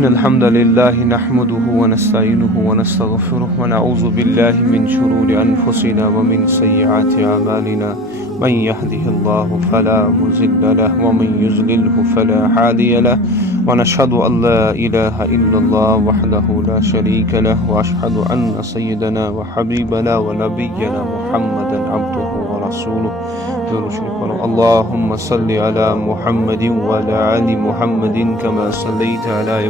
إن الحمد لله نحمده ونستعينه ونستغفره ونعوذ بالله من شرور أنفسنا ومن سيئات أعمالنا من يهده الله فلا مضل له ومن يضلله فلا هادي له ونشهد أن لا إله إلا الله وحده لا شريك له وأشهد أن سيدنا وحبيبنا ونبينا محمدا عبده ورسوله اللهم صل على محمد وعلى آل محمد كما صليت على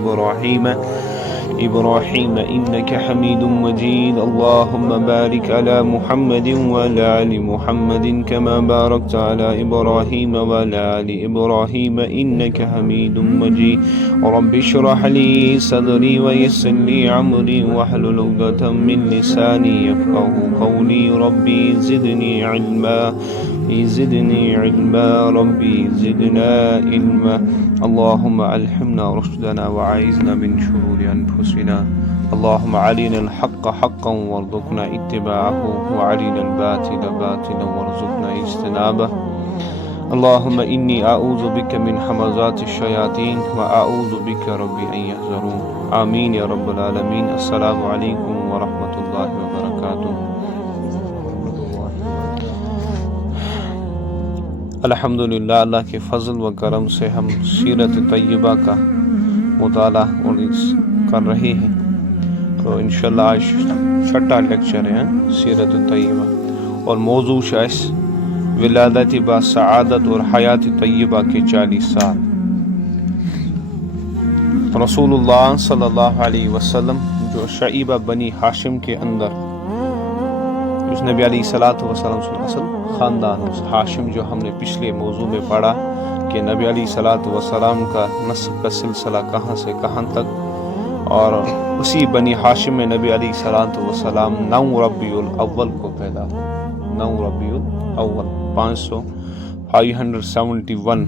إبراهيم إنك حميد مجيد اللهم بارك على محمد وعلى آل محمد كما باركت على إبراهيم وعلى آل إبراهيم إنك حميد مجيد رب اشرح لي صدري ويسر لي أمري واحلل عقدة من لساني يفقهوا قولي ربي زدني علما ربي زدنا علما اللهم ألهمنا رشدنا وأعذنا من شرور أنفسنا اللهم علينا الحق حقا وارزقنا اتباعه وعلينا الباطل باطلا وارزقنا اجتنابه اللهم إني أعوذ بك من همزات الشياطين وأعوذ بك ربي أن يحضرون آمين يا رب العالمين السلام عليكم ورحمة الله وبركاته الحمدللہ اللہ کے فضل و کرم سے ہم سیرت طیبہ کا مطالعہ کر رہے ہیں تو انشاءاللہ آج چھٹا لیکچر ہے سیرت طیبہ اور موضوع ہے ولادت با سعادت اور حیات طیبہ کے 40 سال رسول اللہ صلی اللہ علیہ وسلم جو شعیبہ بنی ہاشم کے اندر اس نبی علیہ السلام سے اصل خاندان ہاشم جو ہم نے پچھلے موضوع میں پڑھا کہ نبی علیہ السلام کا نسب کا سلسلہ کہاں سے کہاں تک اور اسی بنی ہاشم میں نبی علیہ السلام 9 ربیع الاول کو پیدا ہوا 9 ربیع الاول 571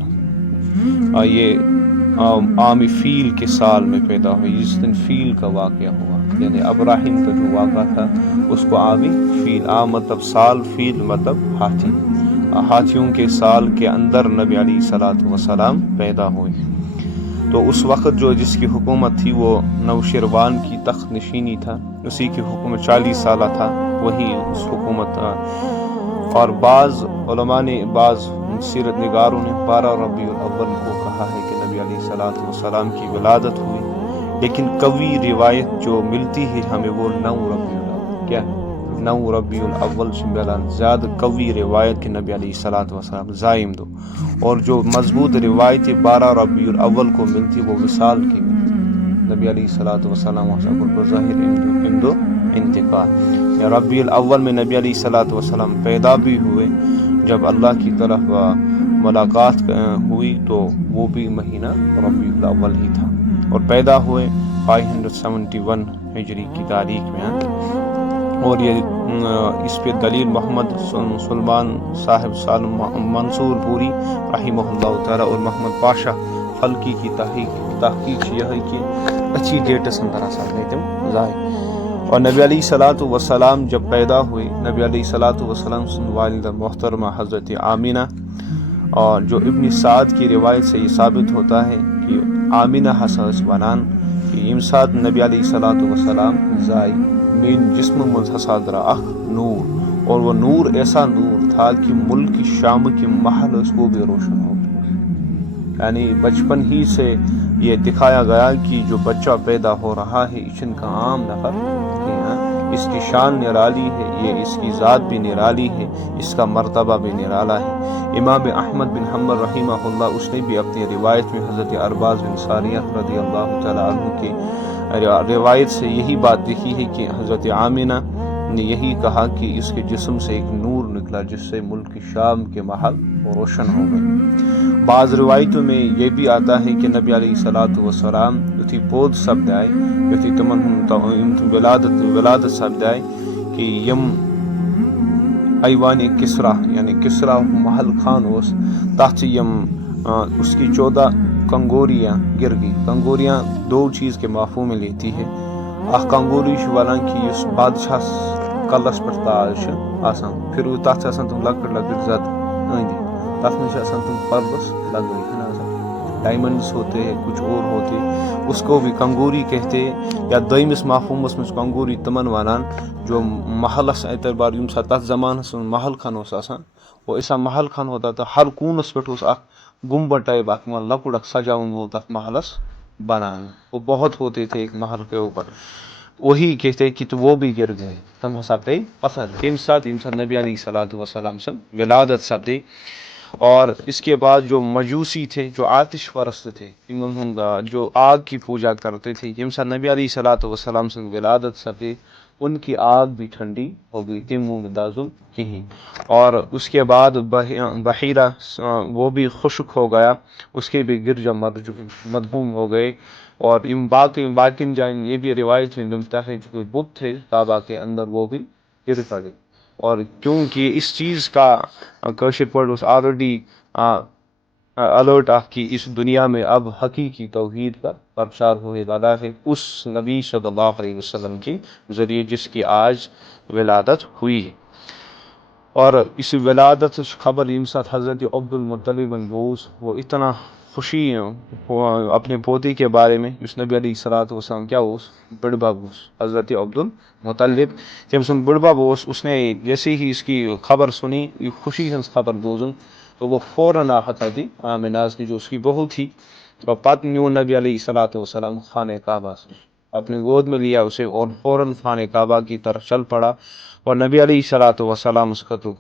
یہ عام فیل کے سال میں پیدا ہوئی جس دن فیل کا واقعہ ہوا یعنی ابراہیم کا جو واقعہ تھا اس کو عامی فیل مطلب سال فیل مطلب ہاتھی ہاتھیوں کے سال کے اندر نبی علیہ السلام پیدا ہوئے تو اس وقت جو جس کی حکومت تھی وہ نوشیروان کی تخت نشینی تھا اسی کی حکومت 40 سالہ تھا وہی اس حکومت اور بعض علماء نے بعض سیرت نگاروں نے 12 ربیع الاول کو کہا ہے کہ نبی علیہ السلام کی ولادت ہوئی لیکن قوی روایت جو ملتی ہے ہمیں وہ 9 ربیع الاول کیا 9 ربیع الاول سے ملان زیادہ قوی روایت کے نبی علیہ السلام زائم دو اور جو مضبوط روایت 12 ربیع الاول کو ملتی وہ وصال کی ملتی نبی علیہ السلام بظاہر امدو انتقال ربیع الاول میں نبی علیہ السلام پیدا بھی ہوئے جب اللہ کی طرف ملاقات ہوئی تو وہ بھی مہینہ ربیع الاول ہی تھا اور پیدا ہوئے 571 ہجری کی تاریخ میں اور یہ اس پہ دلیل محمد سلمان صاحب سالم منصور پوری رحمہ اللہ تعالی اور محمد پاشا فلکی کی تحقیق یہ ہے کہ اچھی ڈیٹ سندرا سال اور نبی علیہ السلام جب پیدا ہوئی نبی علیہ السلام والدہ محترمہ حضرت آمینہ اور جو ابن سعد کی روایت سے یہ ثابت ہوتا ہے کہ آمینہ حساس ونان کہ یم سات نبی علیہ السلام زائی مین جسم منحصر اخ نور اور وہ نور ایسا نور تھا کہ ملک شام کی محل اس کو بھی روشن ہو یعنی بچپن ہی سے یہ دکھایا گیا کہ جو بچہ پیدا ہو رہا ہے اچن کا عام نفر اس کی شان نرالی ہے یہ اس کی ذات بھی نرالی ہے اس کا مرتبہ بھی نرالا ہے امام احمد بن حنبل رحمہ اللہ اس نے بھی اپنی روایت میں حضرت ارباز بن ساریہ رضی اللہ تعالیٰ عنہ کی روایت سے یہی بات لکھی ہے کہ حضرت آمینہ نے یہی کہا کہ اس کے جسم سے ایک نور نکلا جس سے ملک شام کے محل روشن ہو گئے بعض روایتوں میں یہ بھی آتا ہے کہ نبی علیہ السلام یتھی پود سپد آئے یتھی تمن ولادت سپد آئے کہ یم ایوان کسرا یعنی کسرا محل خان اس تحت یم اس کی 14 کنگوریاں گر گئی کنگوریاں 2 چیز کے مفہوم میں لیتی ہے اخ کنگوری والا کہ اس بادشاہ کلس پر تاج آسان پھر وہ تم لکٹ زد تم پردس لگوی ڈائمنڈس ہوتے ہیں کچھ اور ہوتے اس کو بھی کنگوری کہتے یا دویمس مفہومس مز کنگوری تمن ونان جو محلس اعتبار یم سات تس زمانس من محل خان اس آسان وہ ایسا محل خان ہوتا تھا ہر کونس پہ اس گنبد ٹائپ اخ لکڑ اخ سجاؤن وول تک محلس بنانا وہ بہت ہوتے تھے ایک محل کے اوپر وہی کہتے کہ تو وہ بھی گر گئے تم سپدے پتھر تم ساتھ نبی علیہ الصلوۃ والسلام سے ولادت سپدے اور اس کے بعد جو مجوسی تھے جو آتش پرست تھے جو آگ کی پوجا کرتے تھے یم ساتھ نبی علیہ الصلوۃ والسلام سے ولادت سپدے ان کی آگ بھی ٹھنڈی ہو گئی تم دازل ہی اور اس کے بعد بحیرہ وہ بھی خشک ہو گیا اس کے بھی گرجا مدھوم ہو گئے اور باقی جائیں یہ بھی روایت میں ملتا ہے جو بت تھے کعبہ کے اندر وہ بھی گر پڑے اور کیونکہ اس چیز کا کاشر پڑ آلریڈی الرٹ آف کی اس دنیا میں اب حقیقی توحید کا پرچار ہوئے والا ہے اس نبی صلی اللہ علیہ وسلم کے ذریعے جس کی آج ولادت ہوئی ہے اور اس ولادت خبر یم ساتھ حضرت عبد المطلب گوس وہ اتنا خوشی اپنے پوتی کے بارے میں اس نبی علیہ الصلوۃ والسلام کیا اس بڑ بب حضرت عبد المطلب تم سن بڑ بب اس نے جیسے ہی اس کی خبر سنی خوشی ہنس خبر بوزن تو وہ فوراً حضرت آمنہ کی جو اس کی بہو تھی اور پتہ نیو نبی علیہ الصلوۃ والسلام خانہ کعبہ سے اپنے گود میں لیا اسے اور فوراً خانہ کعبہ کی طرف چل پڑا اور نبی علیہ الصلوۃ والسلام اس کا تو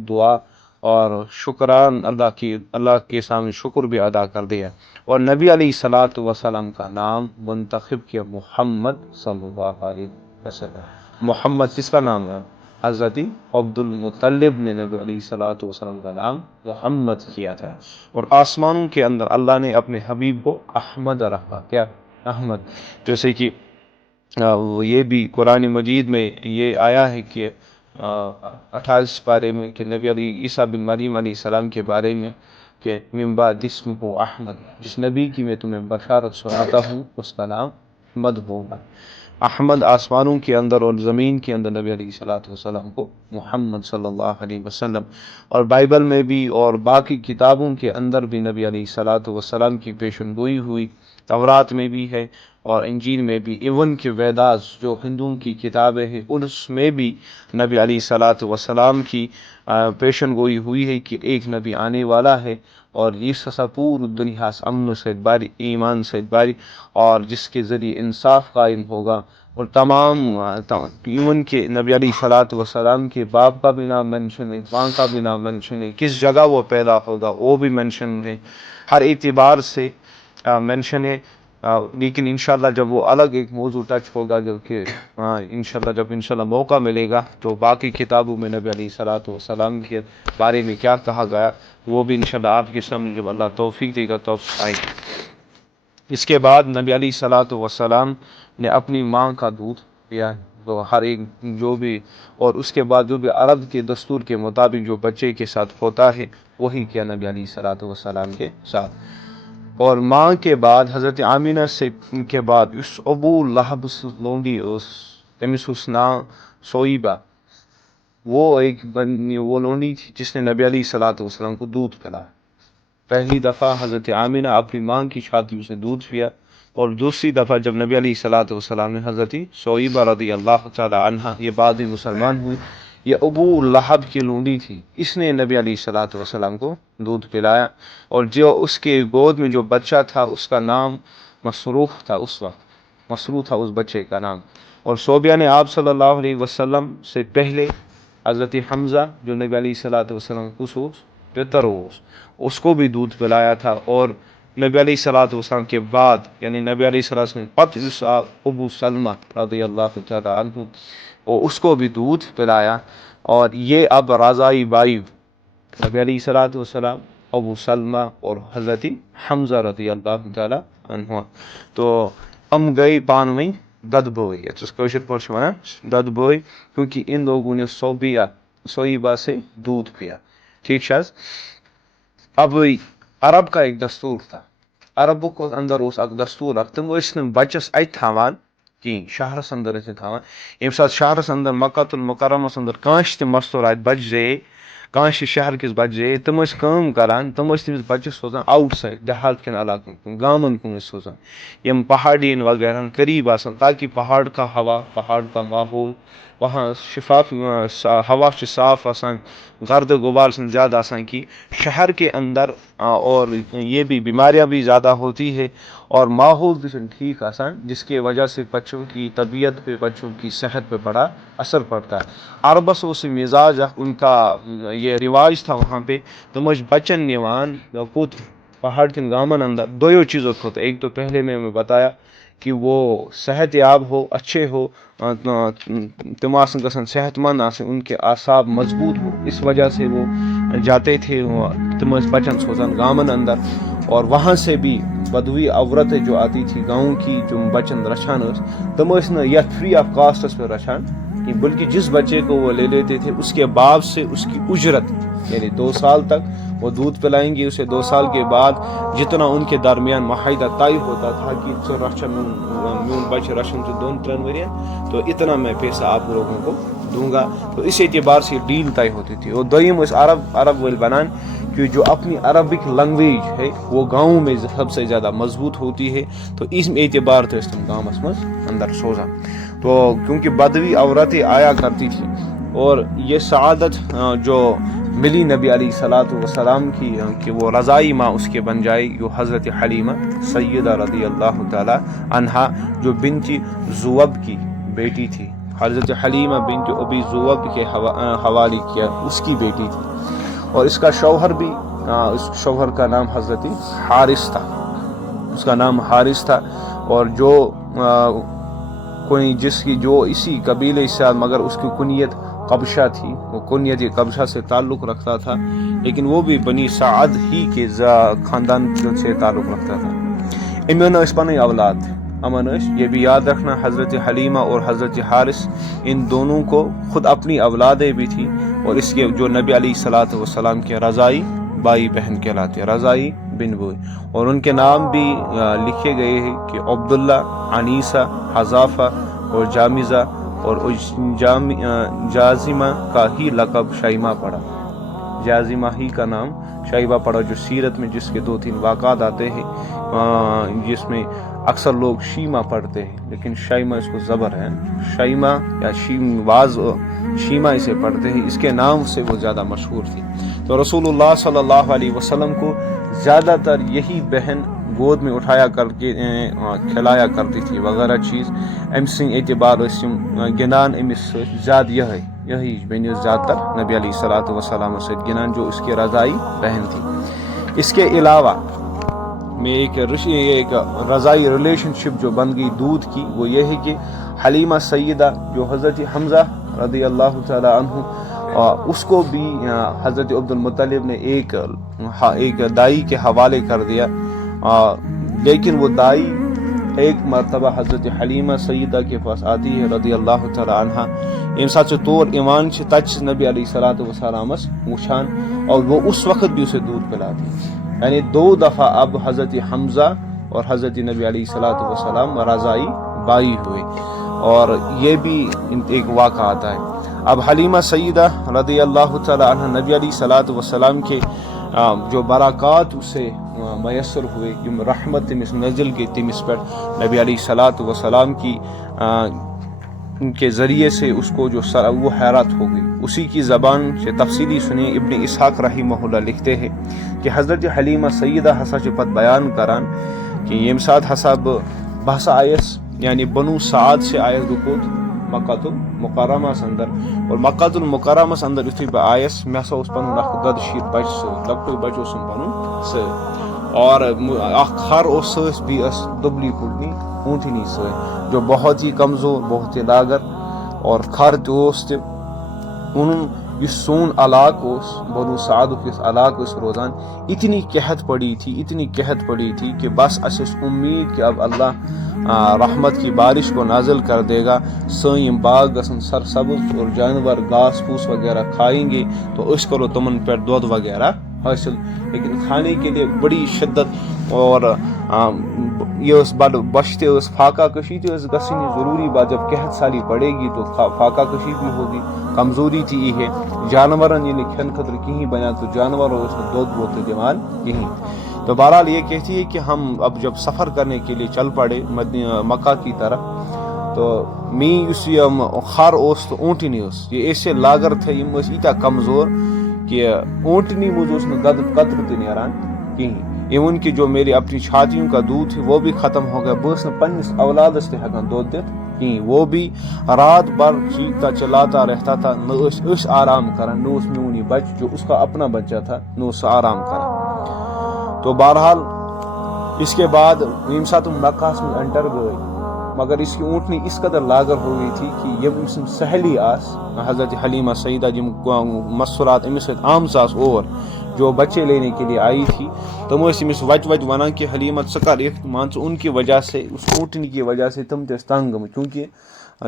دعا اور شکران اللہ کے سامنے شکر بھی ادا کر دیا اور نبی علیہ الصلوۃ والسلام کا نام منتخب کیا محمد صلی اللہ علیہ وسلم محمد کس کا نام ہے حضرت عبد المطلب نے نبی علیہ الصلوۃ والسلام کا نام محمد کیا تھا اور آسمانوں کے اندر اللہ نے اپنے حبیب کو احمد رکھا کیا احمد جیسے کہ یہ بھی قرآن مجید میں یہ آیا ہے کہ 28 پارے میں کہ نبی عیسیٰ بن مریم علیہ السلام کے بارے میں کہ من بعد اسمہ احمد جس نبی کی میں تمہیں بشارت سناتا ہوں اس کا نام احمد ہوگا احمد آسمانوں کے اندر اور زمین کے اندر نبی علیہ الصلوۃ والسلام کو محمد صلی اللہ علیہ وسلم اور بائبل میں بھی اور باقی کتابوں کے اندر بھی نبی علیہ الصلوۃ والسلام کی پیشن گوئی ہوئی تورات میں بھی ہے اور انجیل میں بھی ایون کہ ویداس جو ہندوؤں کی کتابیں ہیں اس میں بھی نبی علیہ الصلوۃ والسلام کی پیشن گوئی ہوئی ہے کہ ایک نبی آنے والا ہے اور یہ سسا پور دنیا امن سے باری ایمان سے باری اور جس کے ذریعے انصاف قائم ہوگا اور تمام ایون کے نبی علیہ الصلوۃ والسلام کے باپ کا بھی نام مینشن ہے ماں کا بھی نام مینشن ہے کس جگہ وہ پیدا ہوگا وہ بھی مینشن ہے ہر اعتبار سے مینشن ہے لیکن انشاءاللہ جب وہ الگ ایک موضوع ٹچ ہوگا جو کہ انشاءاللہ جب انشاءاللہ موقع ملے گا تو باقی کتابوں میں نبی علیہ الصلوۃ والسلام کے بارے میں کیا کہا گیا وہ بھی انشاءاللہ آپ کے سامنے جب اللہ توفیق دے گا تو آئیں گے اس کے بعد نبی علیہ الصلوۃ والسلام نے اپنی ماں کا دودھ پیا تو ہر ایک جو بھی اور اس کے بعد جو بھی عرب کے دستور کے مطابق جو بچے کے ساتھ ہوتا ہے وہی کیا نبی علیہ الصلوۃ والسلام کے ساتھ اور ماں کے بعد حضرت آمینہ سے کے بعد اس ابو لہب لونڈی اس تمس اس نام سوئیبہ وہ ایک وہ لونڈی تھی جس نے نبی علیہ الصلوۃ والسلام کو دودھ پلایا پہلی دفعہ حضرت آمینہ اپنی ماں کی شادی سے دودھ پیا اور دوسری دفعہ جب نبی علیہ الصلوۃ والسلام نے حضرت سوئیبہ رضی اللہ تعالی عنہ یہ بعد میں مسلمان ہوئی یہ ابو لہب کی لونڈی تھی اس نے نبی علیہ الصلوۃ والسلام کو دودھ پلایا اور جو اس کے گود میں جو بچہ تھا اس کا نام مسروح تھا اس وقت مسروح تھا اس بچے کا نام اور صوبیہ نے آپ صلی اللہ علیہ وسلم سے پہلے حضرت حمزہ جو نبی علیہ الصلوۃ والسلام خصوص پتر اس کو بھی دودھ پلایا تھا اور نبی علیہ الصلوۃ والسلام کے بعد یعنی نبی علیہ الصلوۃ والسلام ابو سلمہ رضی اللہ تعالی عنہ اور اس کو بھی دودھ پلایا اور یہ اب رضائی بائی نبی علیہ الصلوۃ والسلام ابو سلمہ اور حضرت حمزہ رضی اللہ تعالی عنہ تو ہم گئے پانویں دد بوئی اس کوشر پوش میں دد بوئی کیونکہ ان لوگوں نے صویبہ سے دودھ پیا ٹھیک شاز اب عرب کا ایک دستور تھا عربوں کو اندر اس اک دستور رکھ تم اس نے بچس ات تھاوان کہیں شہرس اندر تھاوان یم ساتھ شہرس اندر مکۃ المکرمس اندر کانش تہ مستور آت بچ زے کانش شہر کس بچے تم کام کران تم تمس بچہ سوزان آؤٹ سائڈ دیہات کن علاقن کن گامن کن سوزان یم پہاڑین وغیرہ قریب آسان تاکہ پہاڑ کا ہوا پہاڑ کا ماحول وہاں شفاف ہوا صاف آسان گرد و غبار سے زیادہ آسان کی شہر کے اندر اور یہ بھی بیماریاں بھی زیادہ ہوتی ہے اور ماحول بھی ٹھیک آسان جس کی وجہ سے بچوں کی طبیعت پہ بچوں کی صحت پہ بڑا اثر پڑتا ہے. عربس اس مزاج ان کا یہ رواج تھا وہاں پہ تم بچن نوان کوت پہاڑ کن گامن اندر دویو چیزوں کو ایک تو پہلے میں بتایا کہ وہ صحت یاب ہو اچھے ہو تم گھن صحت مند آسن ان کے اعصاب مضبوط ہو اس وجہ سے وہ جاتے تھے تم بچن سوزان گامن اندر اور وہاں سے بھی بدوی عورتیں جو آتی تھی گاؤں کی جو بچن رچھان تم یت فری آف کاسٹس پہ رچھان بلکہ جس بچے کو وہ لے لیتے تھے اس کے باپ سے اس کی اجرت یعنی 2 سال تک وہ دودھ پلائیں گے اسے 2 سال کے بعد جتنا ان کے درمیان معاہدہ طے ہوتا تھا کہ میون بچہ رچھن سے 2-3 ورین تو اتنا میں پیسہ آپ لوگوں کو دوں گا. تو اس اعتبار سے ڈیل طے ہوتی تھی. اور دویم اس عرب ول بنان کہ جو اپنی عربک لینگویج ہے وہ گاؤں میں سب سے زیادہ مضبوط ہوتی ہے تو اس اعتبار تو تم گامس مز اندر سوزان. تو کیونکہ بدوی عورتیں آیا کرتی تھی اور یہ سعادت جو ملی نبی علیہ الصلوۃ والسلام کی کہ وہ رضائی ماں اس کے بن جائے جو حضرت حلیمہ سیدہ رضی اللہ تعالی عنہا جو بنت زوب کی بیٹی تھی. حضرت حلیمہ بنت ابی زوب کے حوالے کیا اس کی بیٹی تھی اور اس کا شوہر بھی اس شوہر کا نام حضرت حارث تھا. اس کا نام حارث تھا اور جو جس کی جو اسی قبیلے سے مگر اس کی کنیت قبشہ تھی وہ کنیت قبشہ سے تعلق رکھتا تھا لیکن وہ بھی بنی سعد ہی کے خاندان سے تعلق رکھتا تھا. امن پن اولاد امن یہ بھی یاد رکھنا حضرت حلیمہ اور حضرت حارث ان دونوں کو خود اپنی اولادیں بھی تھی اور اس کے جو نبی علیہ الصلوۃ والسلام کے رضائی بائی بہن کہلاتے رضائی بن بوئی اور ان کے نام بھی لکھے گئے ہیں کہ عبداللہ انیسہ حذافہ اور جامزہ اور جازمہ کا ہی لقب شیمہ پڑا. جازمہ ہی کا نام شیبہ پڑا جو سیرت میں جس کے 2-3 واقعات آتے ہیں جس میں اکثر لوگ شیمہ پڑھتے ہیں لیکن شیمہ اس کو زبر ہے شیمہ یا شیمہ اسے پڑھتے ہیں. اس کے نام سے وہ زیادہ مشہور تھی. تو رسول اللہ صلی اللہ علیہ وسلم کو زیادہ تر یہی بہن گود میں اٹھایا کر کے کھلایا کرتی تھی وغیرہ چیز. ام سن اعتبار گنان امس زیادہ یہی بین زیادہ تر نبی علیہ الصلوۃ والسلام سے گنان جو اس کی رضائی بہن تھی. اس کے علاوہ میں ایک رضائی ریلیشن شپ جو بن گئی دودھ کی وہ یہ ہے کہ حلیمہ سیدہ جو حضرت حمزہ رضی اللہ تعالی عنہ اس کو بھی حضرت عبد المطلب نے ایک دائی کے حوالے کر دیا لیکن وہ دائی ایک مرتبہ حضرت حلیمہ سیدہ کے پاس آتی ہے رضی اللہ تعالی عنہ ام سات طور ایمان سے تچ نبی علیہ الصلوۃ والسلام وچھان اور وہ اس وقت بھی اسے دودھ پلاتی. یعنی 2 دفعہ اب حضرت حمزہ اور حضرت نبی علیہ الصلوۃ والسلام رضائی بائی ہوئے اور یہ بھی ایک واقعہ آتا ہے. اب حلیمہ سیدہ رضی اللہ تعالی عنہ نبی علیہ الصلوۃ والسلام کے جو برکات اسے میسر ہوئے جو رحمت تمس نزل کی تمس پر نبی علیہ الصلوۃ والسلام کی ان کے ذریعے سے اس کو جو وہ حیرت ہو گئی. اسی کی زبان سے تفصیلی سنیں ابن اسحاق رحمہ اللہ لکھتے ہیں کہ حضرت حلیمہ سیدہ ہسا پت بیان کران کہ یم سات ہسا بہسا آیس یعنی بنو سعد سے آیس گوت مکۃ المکرمہ اندر اور مکۃ المکرمہ اندر یتھے بہ آیس مے ہسا پن دد شیت بچ لکٹو بچو سم پن س اور خر اس بھی دبلی پڑنی اونٹنی س جو بہت ہی کمزور بہت ہی لاگر اور کھر تہ ان یہ سون علاقہ بنو سعد کس علاقہ روزان اتنی قحط پڑی تھی کہ بس اس امید کہ اب اللہ رحمت کی بارش کو نازل کر دے گا سن باغ گھن سرسبز اور جانور گھاس پھوس وغیرہ کھائیں گے تو اس کرو تمن پر دودھ وغیرہ حاصل. لیکن کھانے کے لیے بڑی شدت اور یہ بڑ بش فاقہ کشی گھنی ضروری بات، جب قحط سالی پڑے گی تو فاقہ کشی بھی ہوگی. کمزوری تھی یہ جانورن یہ کھین خطر کہیں بنا تو جانور دودھ ووت دان کہیں. تو بہرحال یہ کہتی ہے کہ ہم اب جب سفر کرنے کے لیے چل پڑے مکہ کی طرف، تو می اس خر اوس تو اونٹنی اس یہ ایسے لاگر تھے یم ایتیا کمزور کہ اونٹنی مجھ قطر تہ نیران کہیں. ایون کہ جو میری اپنی چھاتیوں کا دودھ تھی وہ بھی ختم ہو گیا. بس پنس اولادس تہ ہیکان دودھ دتھ کہیں. وہ بھی رات بھر چیختا چلاتا رہتا تھا، نہ آرام کران، نہ میون یہ بچ جو اس کا اپنا بچہ تھا نہ آرام کران. تو بہرحال اس کے بعد یم سات مکہ میں انٹر گئی، مگر اس کی اونٹنی اس قدر لاگر ہو گئی تھی کہ یم سہلی آس حضرت حلیمہ سیدہ جم مسورات امس ست آمز آس اور جو بچے لینے کے لیے آئی تھی، تم امس وت ونان کہ حلیمہ ثہ کر ایک مان ان کی وجہ سے، اس اونٹنی کی وجہ سے تم تس تنگ گمت. کیونکہ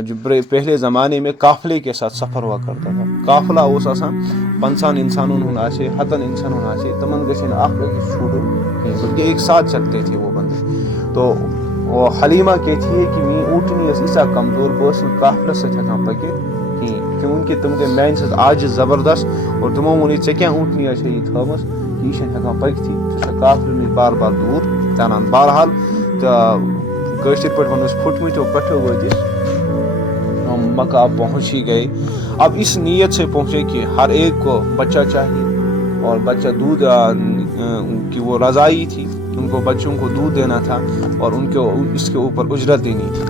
جو پہلے زمانے میں قافلے کے ساتھ سفر ہوا کرتا تھا. قافلہ اس آسان 50 انسانوں ہن آسے 100 انسانوں آسے، تمن گھن اخ أکس چھوٹو بلکہ ایک ساتھ چلتے تھے وہ بندے. تو وہ حلیمہ کہتی ہے کہ می اونٹنی ایسا کمزور بس قافلس ست ہیکان پکت کہیں، کیونکہ تم گئی میانہ سۭتۍ آج زبردست. اور تمو وون ژے کیا اونٹنی یہ تھومس یہ ہیکان پکتھی، ژٕ قافلہ نش بار بار دور ژانان. بہرحال کٲشِر پٲٹھۍ ونو پھٹمتو پٹھو وٲتِس مکہ پہنچ ہی گئے. اب اس نیت سے پہنچے کہ ہر ایک کو بچہ چاہیے اور بچہ دودھ کی وہ رضائی تھی، ان کو بچوں کو دودھ دینا تھا اور ان کو اس کے اوپر اجرت دینی تھی.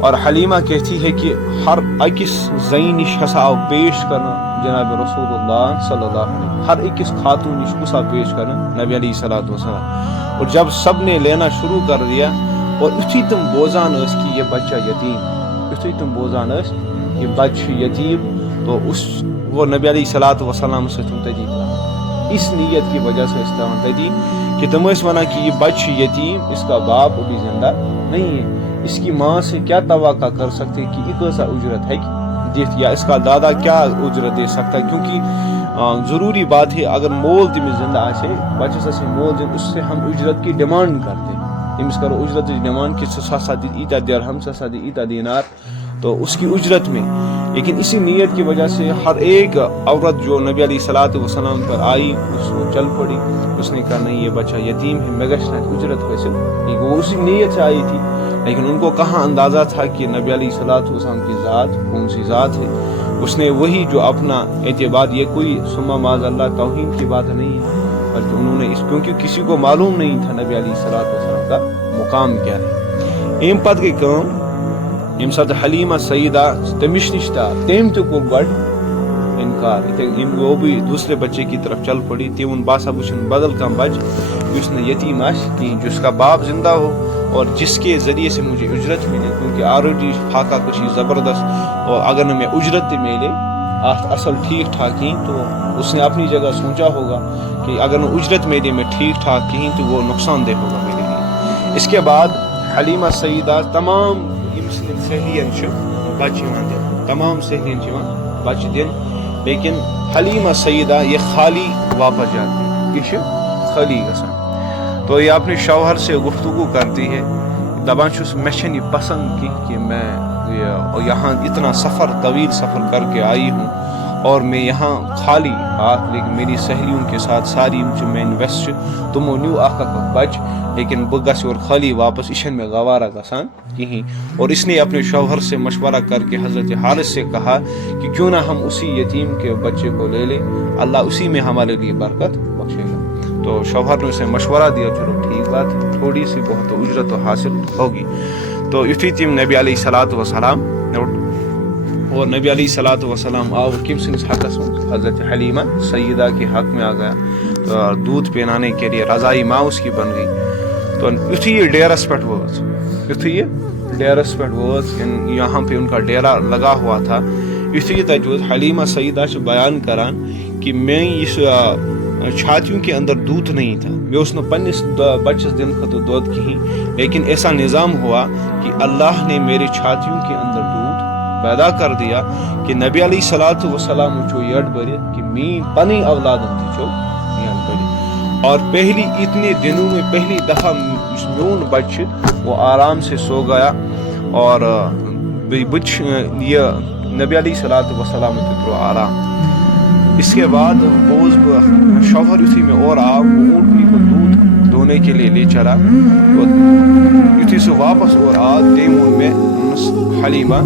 اور حلیمہ کہتی ہے کہ ہر اکس زین نش ہسا آو پیش کرنا جناب رسول اللہ صلی اللہ علیہ وسلم، ہر اکس خاتون نش کسا پیش کرنا نبی علیہ الصلوۃ والسلام. اور جب سب نے لینا شروع کر دیا اور اتھی تم بوزان اس کہ یہ بچہ یتیم، اتھی تم بوزان اس یہ بچہ یتیم، تو اس وہ نبی علیہ الصلوۃ والسلام سے تم تجی اس نیت کی وجہ سے استعمال تجی کہ تم اس ونا کہ یہ بچہ یتیم، اس کا باپ ابھی زندہ نہیں ہے، اس کی ماں سے کیا توقع کر سکتے کہ یہ کیسا اجرت ہے دیت، یا اس کا دادا کیا اجرت دے سکتا ہے. کیونکہ ضروری بات ہے اگر مول تمس زندہ آسے بچس سے مول دن، اس سے ہم اجرت کی ڈیمانڈ کرتے، تمس کرو اجرت کی ڈیمانڈ کہ سا دی ایتا درہم سا دی ایتا دینار، تو اس کی اجرت میں. لیکن اسی نیت کی وجہ سے ہر ایک عورت جو نبی علیہ الصلوۃ والسلام پر آئی اس کو چل پڑی، اس نے کہا نہیں یہ بچہ یتیم ہے، میں گشت اجرت حاصل. وہ اسی نیت سے آئی تھی، لیکن ان کو کہاں اندازہ تھا کہ نبی علیہ الصلوۃ والسلام کی ذات کون سی ذات ہے. اس نے وہی جو اپنا اعتبار، یہ کوئی ثم معاذ اللہ توہین کی بات نہیں ہے، بلکہ انہوں نے کیونکہ کسی کو معلوم نہیں تھا نبی علیہ الصلوۃ والسلام کا مقام کیا ہے. ام پتہ گئی کام یم سات حلیمہ سیدہ تمش نش تم تہ کور گڈ انکار، وہ بھی دوسرے بچے کی طرف چل پڑی. تمون باسا وچن بدل کم بچ اس نے یتیم آس کہیں، جس کا باپ زندہ ہو اور جس کے ذریعے سے مجھے اجرت ملے، کیونکہ آلریڈی فاقہ کشی زبردست، اور اگر نہ میں اجرت ملے اصل ٹھیک ٹھاک ہی، تو اس نے اپنی جگہ سوچا ہوگا کہ اگر نہ اجرت میرے میں ٹھیک ٹھاک کہیں تو وہ نقصان دہ ہوگا میرے لیے. اس کے بعد حلیمہ سیدہ تمام سہلین بچ دن، تمام سہلین بچ دن، لیکن حلیمہ سیدہ یہ خالی واپس جاتی، یہ خالی گسان. تو یہ اپنے شوہر سے گفتگو کرتی ہے، دپان چھس مے چھنہ یہ پسند کی کہ میں یہاں اتنا سفر طویل سفر کر کے آئی ہوں اور میں یہاں خالی ہاتھ، لیکن میری سہیلیوں کے ساتھ ساری مین ویسٹ تمو نیو اخ بچ، لیکن بہ گژھِ اور خالی واپس یہ میں گوارہ گژھان کہیں. اور اس نے اپنے شوہر سے مشورہ کر کے حضرت حارث سے کہا کہ کیوں نہ ہم اسی یتیم کے بچے کو لے لیں، اللہ اسی میں ہمارے لیے برکت بخشے گا. تو شوہر نے اسے مشورہ دیا، چلو ٹھیک بات ہے، تھوڑی سی بہت اجرت حاصل ہوگی. تو اسی تم نبی علیہ الصلوۃ والسلام اور نبی علیہ الصلوۃ والسلام آو کم سندس حقس میں، حضرت حلیمہ سیدہ کے حق میں آ گیا، تو دودھ پینانے کے لیے رضائی ماں اس کی بن گئی. تو یتھی یہ ڈیرس پہ ووت، یتھی یہ ڈیرس پہ ووت، یہاں پہ ان کا ڈیرا لگا ہوا تھا. یتھی یہ تجویز حلیمہ سیدہ سے بیان کران کہ میں اس چھاتیوں کے اندر دودھ نہیں تھا، میں اس نے پنس بچس دن خطر دودھ کہیں، لیکن ایسا نظام ہوا کہ اللہ نے میرے چھاتیوں کے اندر دودھ پیدا کر دیا کہ نبی علیہ الصلوۃ والسلام چو یڈ بر کہ می پنی اولادن تھی چو یڈ بر. اور اتنے دنوں میں پہلی دفعہ میون بچہ وہ آرام سے سو گیا اور یہ نبی علیہ الصلوۃ والسلام تر آرام. اس کے بعد بوز شوہر یتھی میں اور آو وہ اونٹنی کو دودھ دھونے کے لیے لے چلا. یتھی سو واپس اور آ تیمون میں حلیمہ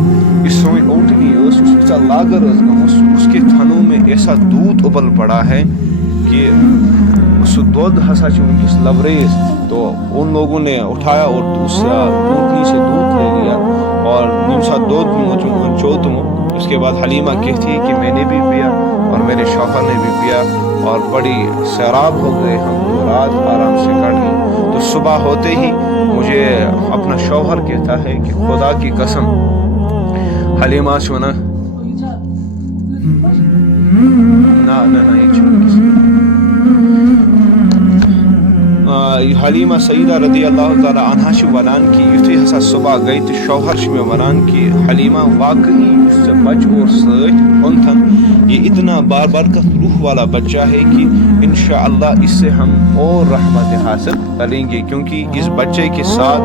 اس سوئی اونٹنی اس لاگر اس کے تھنوں میں ایسا دودھ ابل پڑا ہے کہ اس دودھ ہسا ونکس لبریز. تو ان لوگوں نے اٹھایا اور اس اونٹنی سے دودھ لے لیا اور نیم سا دودھ چوتمو. اس کے بعد حلیمہ کہتی ہے کہ میں نے بھی پیا اور میرے شوہر نے بھی پیا اور بڑی سیراب ہو گئے ہم تو رات آرام سے کٹ گئی. تو صبح ہوتے ہی مجھے اپنا شوہر کہتا ہے کہ خدا کی قسم حلیمہ سونا حلیمہ سیدہ رضی اللہ تعالیٰ عنہ چھ ونان کہ یتھے ہسا صبح گئی تو شوہر چھ میں ونان کہ حلیمہ واقعی اس سے بچ اور سۭتۍ ہونتھن یہ اتنا باربرکت روح والا بچہ ہے کہ انشاءاللہ اس سے ہم اور رحمت حاصل کریں گے کیونکہ اس بچے کے ساتھ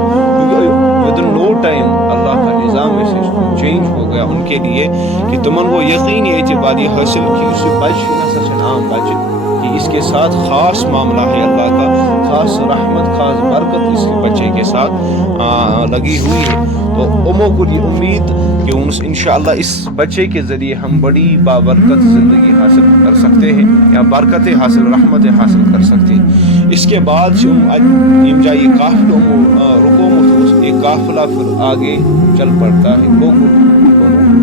ودن نو ٹائم اللہ کا نظام ایسے چینج ہو گیا ان کے لیے کہ تمن وہ یقینی اعتباری حاصل کی اس بچ نہ سچن عام بچ کہ اس کے ساتھ خاص معاملہ ہے اللہ کا خاص رحمت خاص برکت اس بچے کے ساتھ لگی ہوئی ہے. تو اموں کو یہ امید کہ انشاءاللہ اس بچے کے ذریعے ہم بڑی بابرکت زندگی حاصل کر سکتے ہیں یا برکتیں حاصل رحمتیں حاصل کر سکتے ہیں. اس کے بعد جائے قافلہ رکو ایک قافلہ پھر آگے چل پڑتا ہے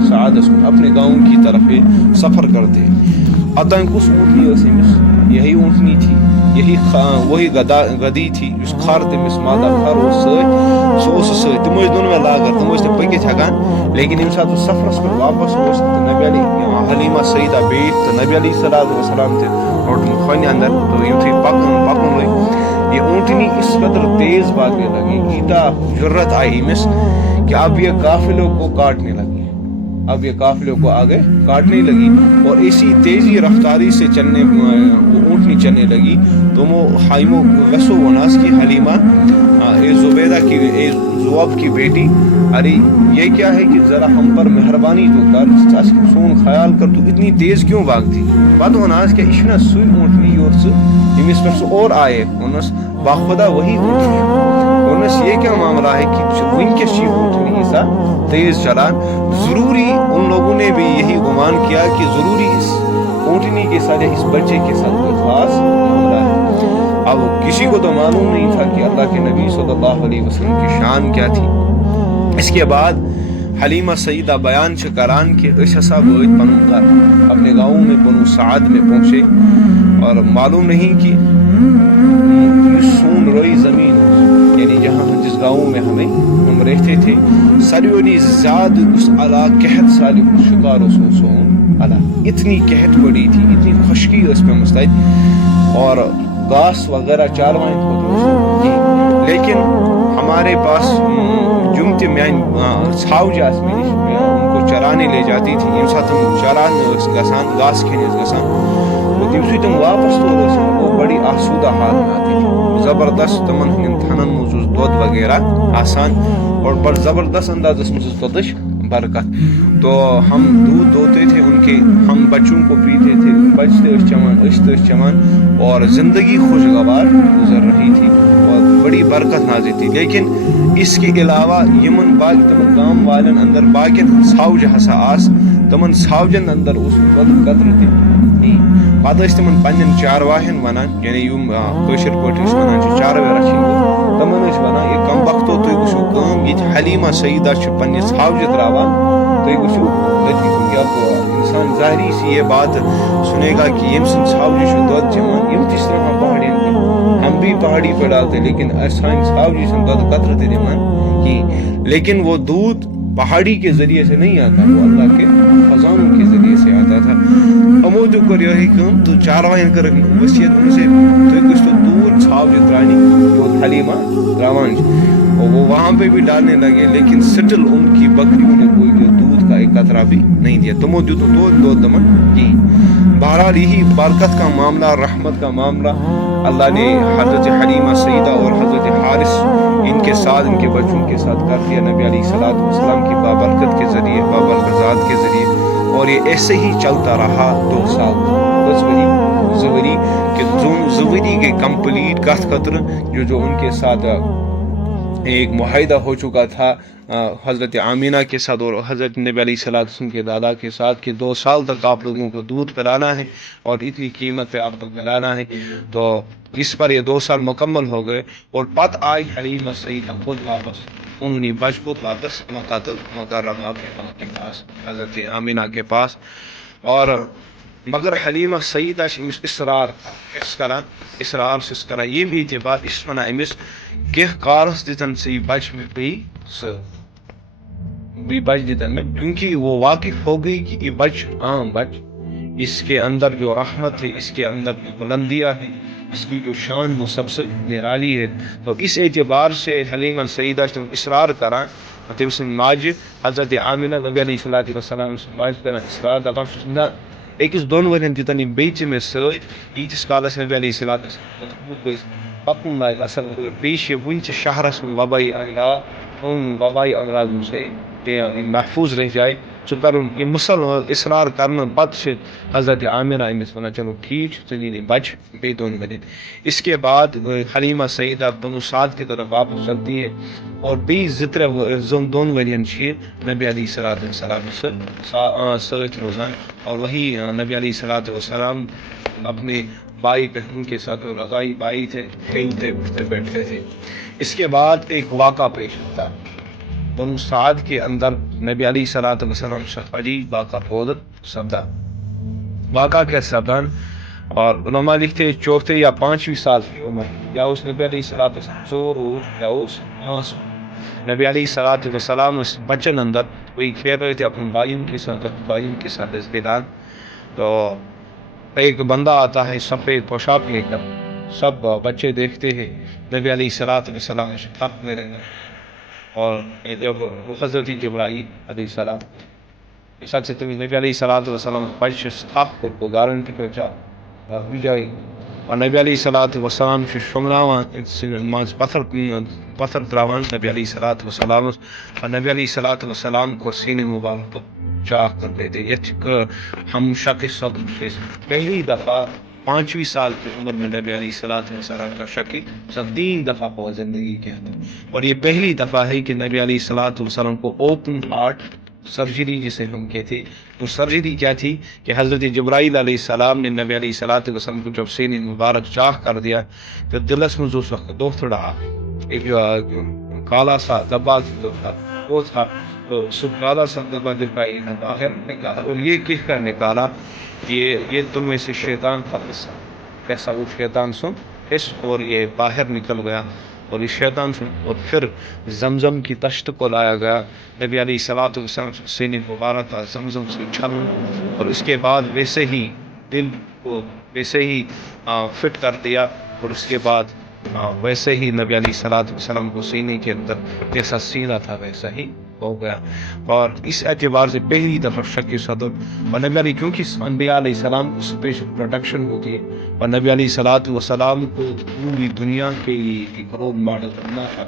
سعادت اپنے گاؤں کی طرف سفر کرتے ہیں. اتائیں کس اونٹنی اسمس یہی اونٹنی تھی یہی وہی گدی تھی اس کھر تمس مادہ کھر سو تم دون میں لاگر تم پکت ہکان لیکن یم سات سفرس پہ واپس نبی علی حلیمہ سیدہ بیٹھ تو نبی علیہ الصلوۃ والسلام تہ روٹن کھن اندر تو یتھے پکن لگی یہ اونٹنی اس قدر تیز بھاگنے لگی ایتا جرت آئی امس کہ اب یہ قافلوں کو کاٹنے لگی اب یہ قافلوں کو آگے کاٹنے لگی اور اسی تیزی رفتاری سے چلنے اونٹنی چلنے لگی. تو وہ حائمو ویسو وناس کی حلیمہ زبیدہ کی زواب کی بیٹی ارے یہ کیا ہے کہ ذرا ہم پر مہربانی تو کر سون خیال کر تو اتنی تیز کیوں بھاگتی. بد وناس کہ اشنا سوئی اونٹنی اور امس پر سو اور آئے انس باخدا وہی اونٹنی انس یہ کیا معاملہ ہے کہ ونکس چی اونٹنی ایسا تیز چلان. ضروری ان لوگوں نے بھی یہی گمان کیا کہ ضروری اس اونٹنی کے ساتھ اس بچے کے ساتھ کوئی خاص معاملہ ہے. اب کسی کو تو معلوم نہیں تھا کہ اللہ کے نبی صلی اللہ علیہ وسلم کی شان کیا تھی. اس کے بعد حلیمہ سیدہ بیان کران کہ اس ہسا وٲتۍ پنُن گھر اپنے گاؤں میں بنو سعد میں پہنچے اور معلوم نہیں کہ سون روئی زمین یعنی جہاں جس گاؤں میں ہم رہتے تھے ساروی زیادہ اس علا قحط سالم شکار سون علا اتنی قحط پڑی تھی اتنی خشکی اس میں مستعد اور گھاس وغیرہ چاروائیں کو لیکن ہمارے پاس جمت میان ژھاوجہ اس میں ان کو چرانے لے جاتی تھی یم ساتھ ہم چرانے گسان گھاس کھینے گسان وہ تم تم واپس تو وہ بڑی آسودہ حال میں آتی تھی زبردست تمن ہن تھنن موجود دودھ وغیرہ آسان اور بڑا زبردست انداز اس میں دودھ برکت. تو ہم دودھ دوتے تھے ان کے ہم بچوں کو پیتے تھے بچتے اشتے چمان اور زندگی خوشگوار گزر رہی تھی اور بڑی برکت نازل تھی. لیکن اس کے علاوہ یمن باقی تمن گام والن اندر باقین ژھاوجہ ہسا آس تمن ژھاوجن اندر اس قدر تھی نہیں پتہ تمن پنن چارواہن ونان یعنی یم کٲشِر پٲٹھۍ ونان چاروے رچھن تمن ونان یہ کم وقتو تُہۍ وٕچھِو کٲم ییٚتہِ حلیمہ سیدہ چھِ پننہِ ژھاوجہِ تراوان تُہۍ وٕچھِو اب انسان ظاہری سی یہ بات سنے گا کہ یم سن ژھاوجہِ چھُ دۄد چٮ۪وان یم تہِ چھِ تراوان پہاڑین پہ ہم بھی پہاڑی پہ ڈالتے لیکن سانہِ ژھاوجہِ چھِنہٕ دۄد قطرٕ تہِ دِوان کِہیٖنۍ. لیکن وہ دودھ پہاڑی کے ذریعے سے نہیں آتا وہ اللہ کے خزانوں کے ذریعے سے آتا تھا. ہمو تو کر یہ کام تو چاروائن کر وصیت ان سے تو کچھ تو دور ژھاوجہ ترانی جو حلیمہ تراوان اور وہ وہاں پہ بھی ڈالنے لگے لیکن سٹل ان کی بکریوں نے کوئی جو دودھ کا ایک قطرہ بھی نہیں دیا تمو جو دو دمن کی. بہرحال یہی برکت کا معاملہ، رحمت کا معاملہ اللہ نے حضرت حلیمہ سیدہ اور حضرت حارث ان کے ساتھ، ان کے بچوں کے ساتھ کر دیا نبی علیہ الصلوۃ والسلام کی بابرکت کے ذریعے، بابرکت ذات کے ذریعے. اور یہ ایسے ہی چلتا رہا 2 سال بس وہی زوری کہ زوری کے کمپلیٹ کت قطر جو ان کے ساتھ ایک معاہدہ ہو چکا تھا حضرت آمینہ کے ساتھ اور حضرت نبی علیہ السلام کے دادا کے ساتھ کہ 2 سال تک آپ لوگوں کو دودھ پلانا ہے اور اتنی قیمت پہ آپ کو پلانا ہے. تو اس پر یہ 2 سال مکمل ہو گئے اور پت آئی حلیمہ سیدہ خود واپس، انہوں نے بچ کو واپس مکرمہ کے پاس، حضرت آمینہ کے پاس. اور مگر حلیمہ سیدہ اصرار کرا یہ بھی تھی بات اس ونا امس کہ کارس دتن سے بچ میں بھی بچ دیتن میں، کیونکہ وہ واقف ہو گئی کہ یہ بچ عام بچ، اس کے اندر جو رحمت ہے، اس کے اندر جو بلندیاں ہے، اس کی جو شان وہ سب سے نرالی ہے. تو اس اعتبار سے حلیمہ سیدہ اصرار کرا ماج حضرت آمینہ نبی علیہ السلام اصرار کرا ایکس دون ورین دیتن بیچ میں ایتس کالس نبی علیہ السلام پکن لائق اصل پیش ونچ شہرس میں وبائی اغراض سے محفوظ رہ جائے سو کرن یہ مسلم اصرار کرنا پتہ سے حضرت عامرہ امس ونان چلو ٹھیک چلی بچ بے دون ورین. اس کے بعد حلیمہ سیدہ بنو سعد کی طرف واپس چلتی ہے اور بی زتر دون ورین نبی علیہ السلام ساتھ روزان اور وہی نبی علیہ السلام اپنے بھائی بہن کے ساتھ رضائی بھائی تھے اٹھتے بیٹھتے تھے. اس کے بعد ایک واقعہ پیش ہوتا ہے بنو سعد کے اندر نبی علیہ السلام شفاعی واقعہ بہت سبدا واقعہ کے سبدان اور علماء لکھتے 4 یا 5ویں سال کی عمر یا اس نبی علیہ نبی علیہ السلام اس بچن اندر وہی کھیل رہے تھے اپنے بھائیوں کے ساتھ رشتےدار. تو ایک بندہ آتا ہے سفید پوشاک لے کر، سب بچے دیکھتے ہیں نبی علیہ السلام میں اور حضرت جبرائیل علیہ السلام ساتھ سے نبی علیہ السلام بچ کو گارنٹی پہ جائے اور نبی علیہ السلام سے شمراوان پتھر تراوان نبی علیہ السلام اور نبی علیہ السلام کو سینے مبارک چاک کر دیتے. ہم شک پہلی دفعہ 5ویں سال کی عمر میں نبی علیہ السلام کا شکی 3 دفعہ ہوا زندگی کے اندر اور یہ پہلی دفعہ ہے کہ نبی علیہ السلام کو اوپن ہارٹ سرجری جسے ہم کہتے. وہ سرجری کیا تھی کہ حضرت جبرائیل علیہ السلام نے نبی علیہ السلام کو جب سینہ مبارک چاک کر دیا تو دلس میں اس وقت دو تھوڑا ایک کالا سا دبا وہ تھا تو کالا سا دبا دکھائی آخر نکالا اور یہ کس کا نکالا یہ تم میں سے شیطان کا حصہ کیسا وہ شیطان سن اس اور یہ باہر نکل گیا اور اس شیطان سے اور پھر زمزم کی تشت کو لایا گیا. نبی علیہ السلام سینہ مبارک زمزم سے چھل اور اس کے بعد ویسے ہی دل کو ویسے ہی فٹ کر دیا اور اس کے بعد ویسے ہی نبی علیہ السلام کو سینے کے اندر جیسا سینہ تھا ویسا ہی ہو گیا. اور اس اعتبار سے پہلی دفعہ شک صدر اور نبی علیہ کیونکہ انبیاء علیہ السلام کو اسپیشل پروٹیکشن ہوتی ہے اور نبی علیہ السلام کو پوری دنیا کے لیے ایک رول ماڈل بننا تھا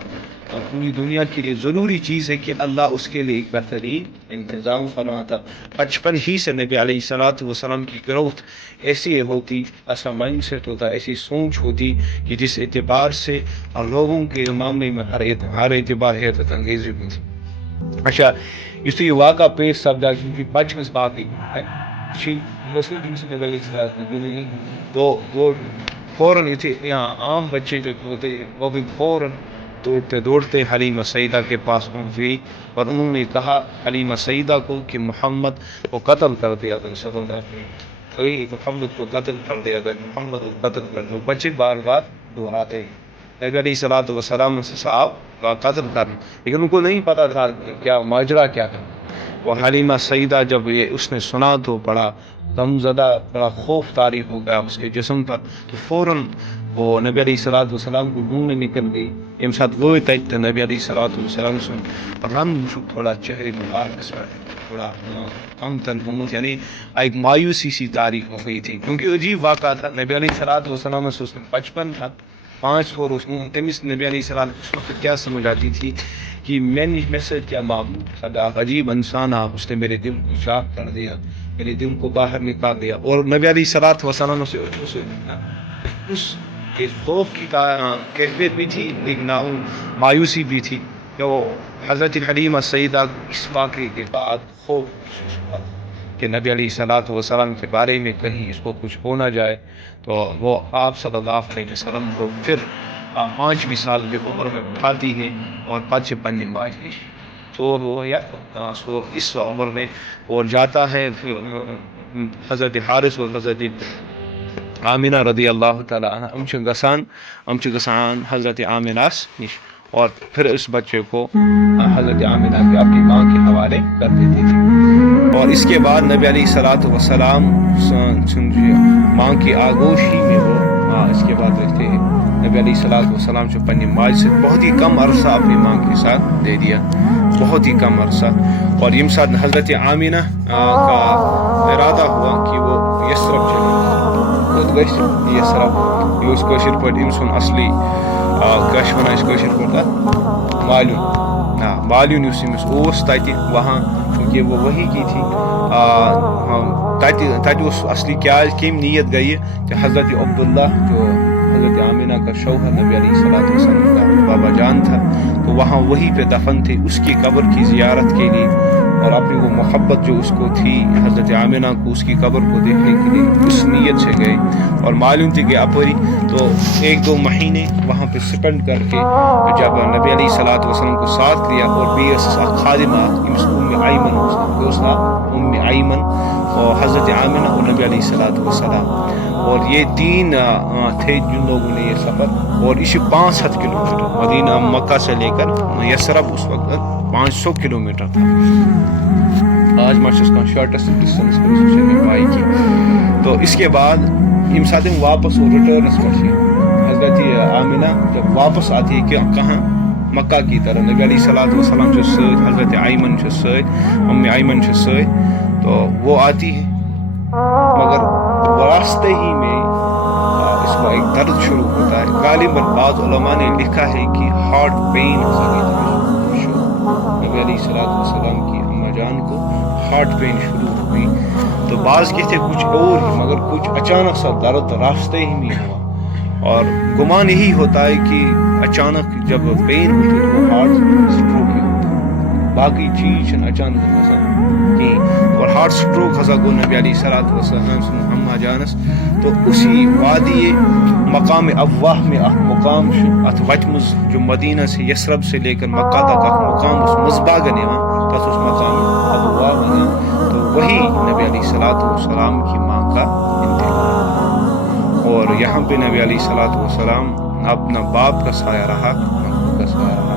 اور پوری دنیا کے لیے ضروری چیز ہے کہ اللہ اس کے لیے ایک بہترین انتظام فرماتا. بچپن ہی سے نبی علیہ السلام کی گروتھ ایسی ہوتی، ایسا مائنڈ سیٹ ہوتا، ایسی سوچ ہوتی کہ جس اعتبار سے لوگوں کے معاملے میں ہر اعتبار حیرت انگیزی ہوتی. اچھا اس یہ واقعہ پیش سپدا کیونکہ بچپن باقی ہے تو وہ فوراً یہاں عام بچے جو ہوتے وہ بھی فوراً دوڑتے حلیمہ سیدہ کے پاس پہنچ گئی اور انہوں نے کہا حلیمہ سیدہ کو کہ محمد کو قتل کر دیا محمد کو قتل کر دیا محمد کو قتل کر دیا. بچے بار بار دہراتے نبی علیہ السلام سے صاحب قتل کرنا لیکن ان کو نہیں پتا تھا کیا ماجرا کیا تھا. وہ حلیمہ سیدہ جب یہ اس نے سنا تو بڑا غم زدہ بڑا خوف طاری ہو گیا اس کے جسم پر تو فوراً وہ نبی علیہ الصلوۃ والسلام کو ڈھونڈنے نکل گئی. یم سات وہ تک نبی علیہ الصلوۃ والسلام سن رنگ تھوڑا چہرے مبارک سے تھوڑا کم تن گومت، یعنی ایک مایوسی سی تاریخ ہو گئی تھی، کیونکہ عجیب واقعہ تھا. نبی علیہ الصلوۃ والسلام سے اس میں 55 تھا، 5 اور تمس نبی علیہ السلام اس وقت کیا سمجھ آتی تھی کہ میں سے کیا معبود خدا عجیب انسان آپ، اس نے میرے دل کو شاق کر دیا، میرے دل کو باہر نکال دیا. اور نبی علیہ الصلوۃ والسلام سے اس کے خوف کی کیفیت بھی تھی، لیکن مایوسی بھی تھی. کہ وہ حضرت حلیمہ سیدہ اس واقعے کے بعد خوف کہ نبی علیہ الصلوۃ والسلام کے بارے میں کہیں اس کو کچھ ہو نہ جائے، تو وہ آپ صلی اللہ علیہ وسلم کو پھر 5 سال کی عمر میں اٹھاتی ہے اور 55 ماہ تو اس عمر میں اور جاتا ہے حضرت حارث اور حضرت آمینہ رضی اللہ تعالیٰ عنہ ہم گسان حضرت آمینہ نش، اور پھر اس بچے کو حضرت آمینہ کے اپنی ماں کے حوالے کر دیتی تھی. اور اس کے بعد نبی علیہ الصلوۃ والسلام ماں کی آغوشی میں وہ اس کے بعد رہتے ہیں. نبی علیہ الصلوۃ والسلام جو اپنی ماں سے بہت ہی کم عرصہ اپنی ماں کے ساتھ دے دیا، بہت ہی کم عرصہ. اور یم ساتھ حضرت آمینہ کا ارادہ ہوا کہ وہ یثرب چلے، یثرب یہ اس کوشر پہ ام سن اصلی کش ونان اس کوشر پہ مالیون مالیون اس تتہ وہاں، کیونکہ وہ وہی کی تھی. تتہ اس اصلی کیا کم نیت گئی کہ حضرت عبداللہ جو حضرت آمینہ کا شوہر نبی علیہ الصلوۃ والسلام کا بابا جان تھا، تو وہاں وہی پہ دفن تھے اس کی قبر کی زیارت کے لیے، اور اپنی وہ محبت جو اس کو تھی حضرت آمینہ کو اس کی قبر کو دیکھنے کے لیے اس نیت سے گئے. اور معلوم تھی کہ اپوری تو 1-2 مہینے وہاں پہ سپینڈ کر کے جب نبی علیہ الصلوۃ والسلام کو ساتھ لیا، اور بیس خادمہ ام ایمن اور حضرت آمینہ اور نبی علیہ الصلوۃ والسلام، اور یہ 3 تھے جن لوگوں نے یہ سفر. اور اسے 500 کلومیٹر مدینہ مکہ سے لے کر یثرب اس وقت 500 کلومیٹر تھا. آج مارچ کا شارٹیسٹ ڈسٹینس پائی کی. تو اس کے بعد یم ساتھ واپس ریٹرنس پہ حضرت آمینہ جب واپس آتی ہے کہ کہاں مکہ کی طرح، نبی علیہ الصلوۃ والسلام جو سید حضرت ایمن جو سید ام ایمن جو سید، تو وہ آتی ہے، مگر راستے ہی میں اس کا ایک درد شروع ہوتا ہے. غالباً بعض علماء نے لکھا ہے کہ ہارٹ پین نبی علیہ الصلوۃ والسلام کی اما جان کو ہارٹ پین شروع ہوئی. تو بعض کہتے کچھ اور ہی، مگر کچھ اچانک سا درد راستے ہی میں ہوا، اور گمان یہی ہوتا ہے کہ اچانک جب پین ہوتی ہے تو ہارٹ سٹروک ہی ہوتا ہے، باقی چیز اچانک کی. اور ہارٹ سٹروک ہسا گو نبی علیہ الصلوۃ والسلام اما جانس. تو اسی وادی مقام ابواہ میں مقام ات وچمز جو مدینہ سے یثرب سے لے کر مکہ تک مقام اس مذبح گنے تس اس مقام ابواہ بنا، تو وہی نبی علیہ الصلوۃ والسلام کی ماں کا انتقال. اور یہاں پہ نبی علیہ الصلوۃ والسلام اپنا باپ کا سایہ رہا، کا سایہ رہا.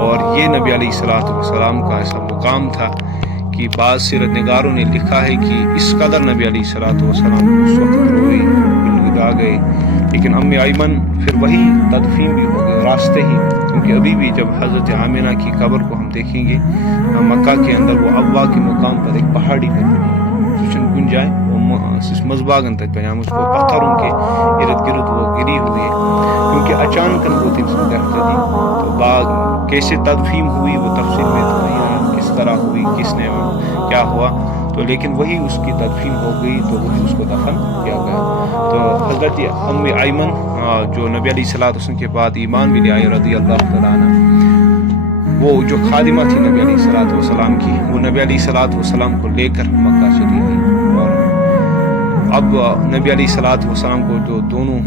اور یہ نبی علیہ الصلوۃ والسلام کا ایسا مقام تھا کہ بعض سیرت نگاروں نے لکھا ہے کہ اس قدر نبی علیہ الصلوۃ والسلام اس وقت روئی گڑگڑا گئے. لیکن ام ایمن پھر وہی تدفین بھی ہو گئے راستے ہی، کیونکہ ابھی بھی جب حضرت آمینہ کی قبر کو ہم دیکھیں گے مکہ کے اندر وہ ابوا کے مقام پر ایک پہاڑی پر سوچن گنجائے اس مذباغن تک پہنچا اس کو پتھروں کے ارد گرد وہ گری ہوئی ہے، کیونکہ اچانک وہ تم سے درخت دی. تو بعد کیسے تدفین ہوئی وہ تفصیل میں تو نہیں آیا، کس طرح ہوئی، کس نے کیا ہوا، تو لیکن وہی اس کی تدفین ہو گئی، تو وہی اس کو دفن کیا گیا. تو حضرت ام ایمن جو نبی علیہ الصلوۃ والسلام کے بعد ایمان بھی لے آئی رضی اللہ تعالیٰ عنہ، وہ جو خادمہ تھی نبی علیہ الصلوۃ والسلام کی، وہ نبی علیہ الصلوۃ والسلام کو لے کر مکہ چلی گئی. اور اب نبی علیہ الصلوۃ والسلام کو جو دونوں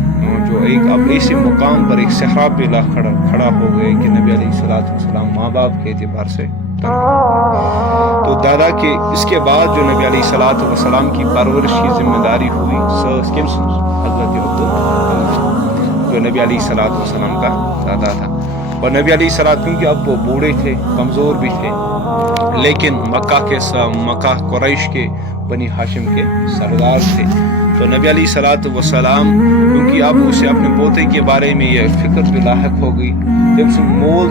جو ایک اب ایسے مقام پر ایک صحرا پہ لا کھڑا ہو گئے کہ نبی علیہ الصلوۃ والسلام ماں باپ کے اعتبار سے تو دادا کے اس کے بعد جو نبی علیہ الصلوۃ والسلام کی پرورش کی ذمہ داری ہوئی حضرت عبداللہ جو نبی علیہ الصلوۃ والسلام کا دادا تھا. اور نبی علیہ الصلوۃ کیونکہ اب وہ بوڑھے تھے، کمزور بھی تھے، لیکن مکہ قریش کے بنی ہاشم کے سردار تھے، تو نبی علیہ الصلوۃ والسلام کیونکہ اب اسے اپنے پوتے کے بارے میں یہ فکر بھی لاحق ہو گئی. تم سن مول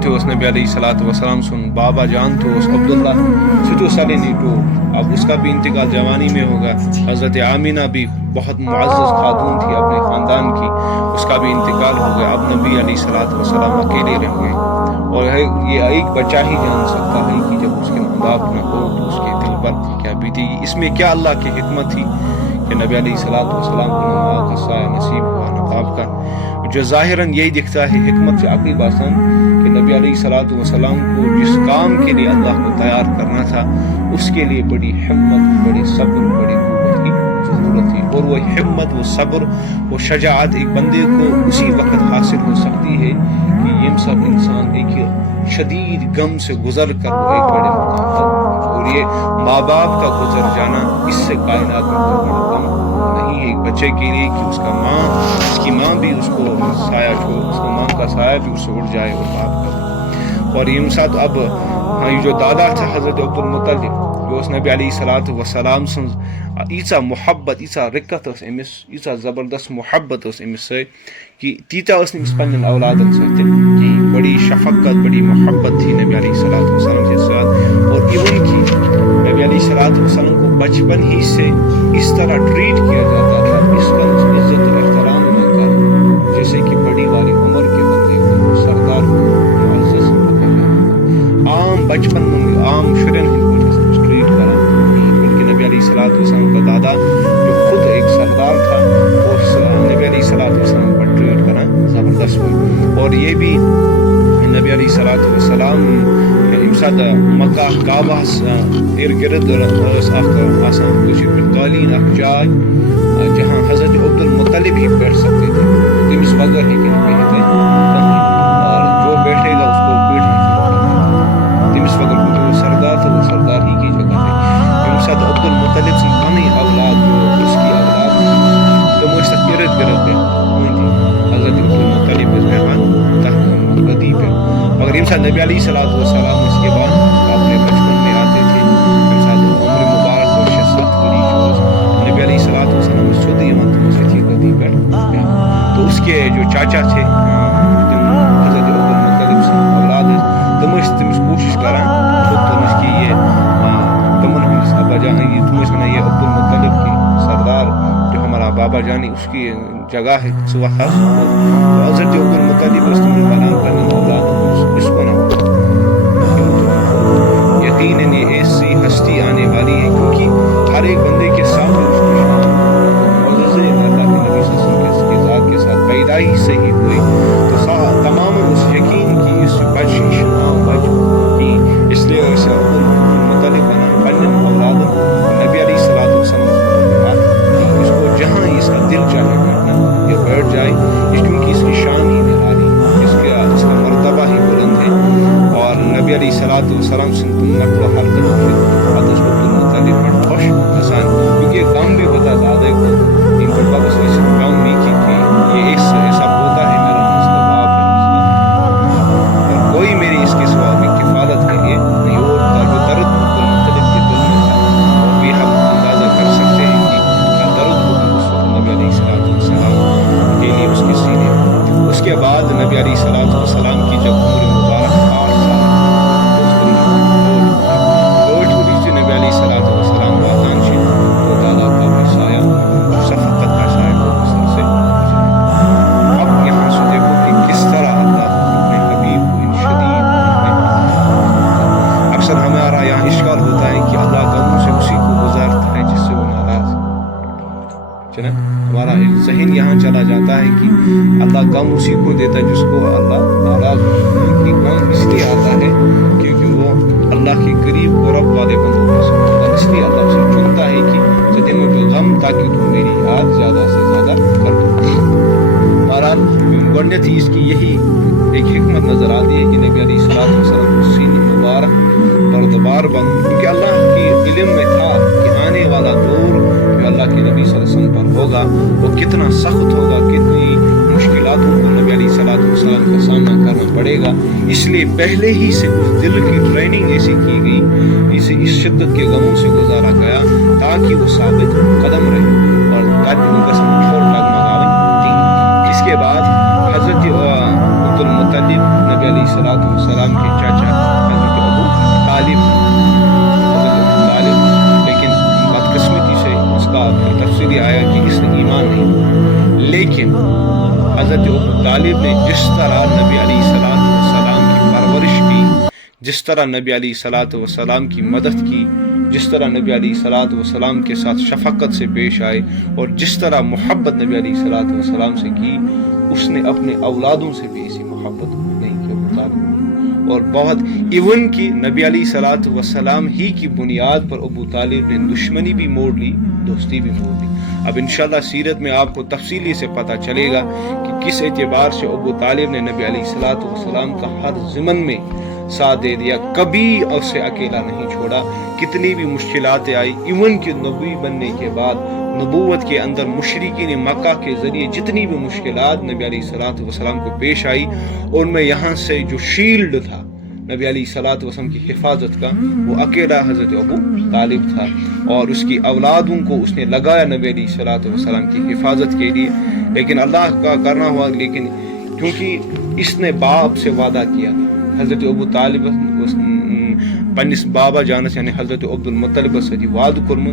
تھے اس نبی علیہ الصلوۃ والسلام سن بابا جان تو اس عبداللہ سٹو سالے نیٹو. اب اس کا بھی انتقال جوانی میں ہوگا. حضرت آمینہ بھی بہت معزز خاتون تھی اپنے خاندان کی, اس کا بھی انتقال ہو گیا. اب نبی علیہ الصلوۃ والسلام اکیلے رہ گئے. اور یہ ایک بچہ ہی جان سکتا ہے کہ جب اس کے ماں باپ نہ ہو تو اس کے دل پر کیا بیتے گی. اس میں کیا اللہ کی حکمت تھی کہ نبی علیہ الصلوۃ والسلام کو نہ ماں کا سایہ نصیب ہوا نہ باپ کا, جو ظاہراً یہی دکھتا ہے حکمت سے عقلی باسن کہ نبی علیہ الصلوۃ والسلام کو جس کام کے لیے اللہ کو تیار کرنا تھا اس کے لیے بڑی ہمت, بڑی صبر, بڑی قوت کی ضرورت تھی. اور وہ ہمت, وہ صبر, وہ شجاعت ایک بندے کو اسی وقت حاصل ہو سکتی ہے کہ یہ سب انسان ایک شدید غم سے گزر کر وہ ایک بڑے مقام پر. اور یہ ماں باپ کا گزر جانا اس سے کائنات میں کوئی بڑا غم نہیں ہے ایک بچے کے لیے کہ اس کی ماں بھی اس کو سایہ چھوڑ, اس کی ماں کا سایہ بھی اس سے اڑ جائے اور باپ کا. اور یہ ساتھ اب یہ جو دادا تھا حضرت عبد المطلب, جو اس نبی علیہ الصلوۃ والسلام سن ایسا محبت, ایسا رکت اس امس, ایسا زبردست محبت اس امس سے کہ تیتا اس نے پنن اولادن سۭتۍ کہ بڑی شفقت, بڑی محبت تھی نبی علیہ الصلوۃ والسلام کے ساتھ. اور ایون کی نبی علیہ الصلوۃ والسلام کو بچپن ہی سے اس طرح ٹریٹ کیا جاتا تھا, اس کا عزت و احترام نہ کر جیسے کہ بڑی والی عمر کے بندے کو سردار معزز عام بچپن میں عام شرین ٹریٹ کرا. بلکہ نبی علیہ الصلوۃ والسلام کا دادا جو خود ایک سردار تھا اور نبی علیہ الصلوۃ والسلام پر ٹریٹ کرنا زبردست ہوئی. اور یہ بھی نبی علیہ الصلوۃ والسلام امساد مکہ کعبہ ارد گرد آسان قالین اخ جائے جہاں حضرت عبد المطلب ہی بیٹھ سکتے تھے, تمس بغیر ہی کہ بیٹھتے, اور جو بیٹھے گا اس کو پیٹھنا شروع کر دیں. تمس بغیر کیونکہ وہ سردار تھا, وہ سردار ہی کی جگہ ہے. امساد عبد المطلب سے پنی اولاد جو اس کی اولاد تم اس تک ارد گرد پہ حضرت عبد المطلب بیٹھان تحت گدی پہ. مگر امساد نبی علیہ الصلوۃ والسلام اس کے بعد اپنے بچپن میں آتے تھے, امساد عمر مبارک اور 6-7 وری جو نبی علیہ الصلوۃ والسلام سود یوان تم اس کی گدی پر. تو اس کے جو چاچا تھے حضرت عبد المطلب سے اولاد تم تمس کوشش کران تمس کی یہ تمن ہندس ابا جان تمس ونان یہ عبد المطلب کی سردار جو ہمارا بابا جانی اس کی جگہ ہے سوا خاص. تو حضرت عبد المطلب اس تم بنان کرنے اولاد اس کو نہ یقیناً یہ ایسی ہستی آنے والی ہے کیونکہ ہر ایک بندے کے سامنے اس کی اللہ کے نبی صلی اللہ علیہ وسلم کے ذات کے ساتھ پیدائش سے ہی ہوئی. تو تمام اس یقین کی اس بچ کی اس لیے اسے عبد المطلب بنا پنن اولاد نبی علیہ الصلوۃ والسلام اس کو جہاں اس کا دل چاہے بیٹھنا یہ بیٹھ جائے, کیونکہ اس کی شان ہی نرالی, اس کا مرتبہ ہی بلند ہے. اور نبی علیہ الصلوۃ والسلام سے نقل و حرکت عبد المطلب پر خوش حسان کیونکہ غم بھی ہوتا دادے کو ان پر بس اس غم بھی کی کہ یہ ایسا ہوتا ہے میرا مسئلہ باپ ہے اور کوئی میری اس کے سوا بھی کفالت کے لیے نہیں. اور جو درد عبد المطلب کے دل میں تھا وہ بھی ہم اندازہ کر سکتے ہیں کہ کیا درد ہوگی اس وقت نبی علیہ الصلوۃ والسلام کے لیے اس کے سینے. اس کے بعد نبی علیہ الصلوۃ والسلام کی جب عمر مبارک 8 سال نبی علیہ الصلوۃ والسلام وطن شی تو دادا کا بھی سایہ شفقت کا سایہ کو سر سے. اب یہاں سے دیکھو کہ کس طرح اللہ اپنے حبیب کو ان شدید اکثر ہمارا یہاں اشکال ہوتا ہے کہ اللہ غموں سے اسی کو گزارتا ہے جس سے وہ ناراض ہے. ہمارا ذہن یہاں چلا جاتا ہے کہ اللہ غم اسی کو دیتا ہے جس کو اللہ ناراض ہو. غم اس لیے آتا ہے کیونکہ وہ اللہ کے قریب قرب والے بندوں میں سے ہوتا ہے. اس لیے اللہ سے چنتا ہے کہ دنوں کے غم تاکہ تم میری یاد زیادہ سے زیادہ کر دو. بہرحال گۄڈنیتھ اس کی یہی ایک حکمت نظر آتی ہے کہ نبی علیہ الصلوۃ والسلام سینہ مبارک بردبار بن, کیونکہ اللہ کے علم میں تھا کہ آنے والا دور جو اللہ کے نبی صلی اللہ علیہ وسلم پر ہوگا وہ کتنا سخت ہوگا, کتنی مشکلات باتوں کو نبی علیہ الصلوۃ والسلام کا سامنا کرنا پڑے گا، اس لیے پہلے ہی سے اس دل کی ٹریننگ ایسی کی گئی، اسے اس شدت کے غموں سے گزارا گیا تاکہ وہ ثابت قدم رہے اور اس کے بعد حضرت عبد المطلب نبی علیہ الصلوۃ والسلام کے چاچا حضرت ابو طالب، لیکن بدقسمتی سے اس کا تفصیلی آیا کہ اس نے ایمان نہیں، لیکن حضرت ابو طالب نے جس طرح نبی علیہ الصلوۃ والسلام کی پرورش کی، جس طرح نبی علیہ الصلوۃ والسلام کی مدد کی، جس طرح نبی علیہ الصلوۃ والسلام کے ساتھ شفقت سے پیش آئے اور جس طرح محبت نبی علیہ الصلوۃ والسلام سے کی، اس نے اپنے اولادوں سے بھی ایسی محبت نہیں کی ابو طالب، اور بہت ایون کی نبی علیہ الصلوۃ والسلام ہی کی بنیاد پر ابو طالب نے دشمنی بھی موڑ لی، دوستی بھی موڑ لی۔ اب انشاءاللہ سیرت میں آپ کو تفصیلی سے پتہ چلے گا کہ کس اعتبار سے ابو طالب نے نبی علیہ الصلوۃ والسلام کا ہر ضمن میں ساتھ دے دیا، کبھی اسے اکیلا نہیں چھوڑا، کتنی بھی مشکلات آئی، ایون کہ نبی بننے کے بعد نبوت کے اندر مشرکین مکہ کے ذریعے جتنی بھی مشکلات نبی علیہ الصلوۃ والسلام کو پیش آئی، ان میں یہاں سے جو شیلڈ تھا نبی علیہ الصلوۃ والسلام کی حفاظت کا، وہ اکیلا حضرت ابو طالب تھا، اور اس کی اولادوں کو اس نے لگایا نبی علیہ الصلوۃ والسلام کی حفاظت کے لیے۔ لیکن اللہ کا کرنا ہوا، لیکن کیونکہ اس نے باپ سے وعدہ کیا تھا، حضرت ابو طالب پنس بابا جانس یعنی حضرت عبد المطلب سے وعد کرم